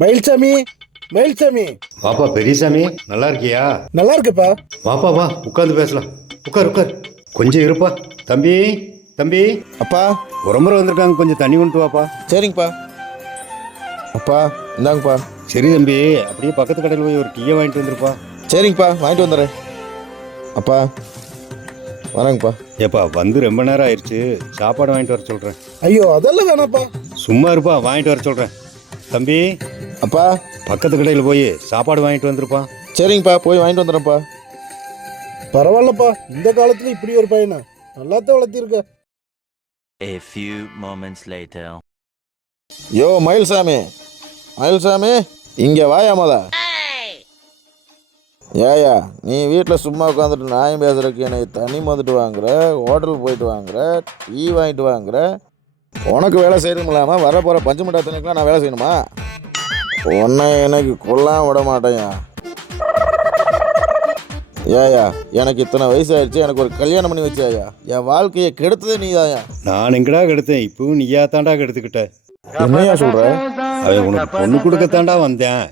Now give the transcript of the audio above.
மயில்சாமி, மயில்சாமி. வாப்பா பெரியசாமி, நல்லா இருக்கியா? நல்லா இருக்குப்பா. வாப்பா வா, உட்காந்து பேசலாம். உட்கார் உட்கார். கொஞ்சம் இருப்பா. தம்பி தம்பி, அப்பா. ஒரு முறை வந்திருக்காங்க, கொஞ்சம் தண்ணி கொண்டு வாப்பா. சரிங்கப்பா. அப்பா இந்தாங்கப்பா. சரி தம்பி, அப்படியே பக்கத்து கடையில் போய் ஒரு டீயை வாங்கிட்டு வந்துருப்பா. சரிங்கப்பா, வாங்கிட்டு வந்துடுறேன். அப்பா வரேங்கப்பா. ஏப்பா வந்து ரொம்ப நேரம் ஆயிடுச்சு, சாப்பாடு வாங்கிட்டு வர சொல்கிறேன். ஐயோ அதெல்லாம் வேணாப்பா. சும்மா இருப்பா, வாங்கிட்டு வர சொல்கிறேன். தம்பி, அப்பா. பக்கத்து கடையில் போய் சாப்பாடு வாங்கிட்டு வந்துருப்பா. சரிங்கப்பா, போய் வாங்கிட்டு வந்துடுறேன்ப்பா. பரவாயில்லப்பா, இந்த காலத்துல இப்படி ஒரு பையனா நல்லாத்தான் வளர்த்திருக்க. A few moments later. யோ மயில்சாமி, மயில்சாமி இங்கே வாயா மொத. ஏயா நீ வீட்டில் சும்மா உட்காந்துட்டு நியாயம் பேசுறதுக்கு என்னை தண்ணி மந்துட்டு வாங்குற, ஹோட்டலுக்கு போயிட்டு வாங்குற, டீ வாங்கிட்டு வாங்குற. உனக்கு வேலை செய்யணும் இல்லாமல் வர போகிற பஞ்சு மிட்டாய் தண்ணிக்கெலாம் நான் வேலை செய்யணுமா? உன்னை எனக்கு கொல்லாம விட மாட்டேயா. ஏயா எனக்கு இத்தனை வயசு ஆயிடுச்சு, எனக்கு ஒரு கல்யாணம் பண்ணி வச்சாயா? என் வாழ்க்கையை கெடுத்ததே நீதாயா. நான் எங்கடா கெடுத்தேன், இப்பவும் நீயா தாண்டா கெடுத்துக்கிட்ட. என்னையா சொல்ற? அவன் உனக்கு பொண்ணு கொடுக்கத்தாண்டா வந்தேன்.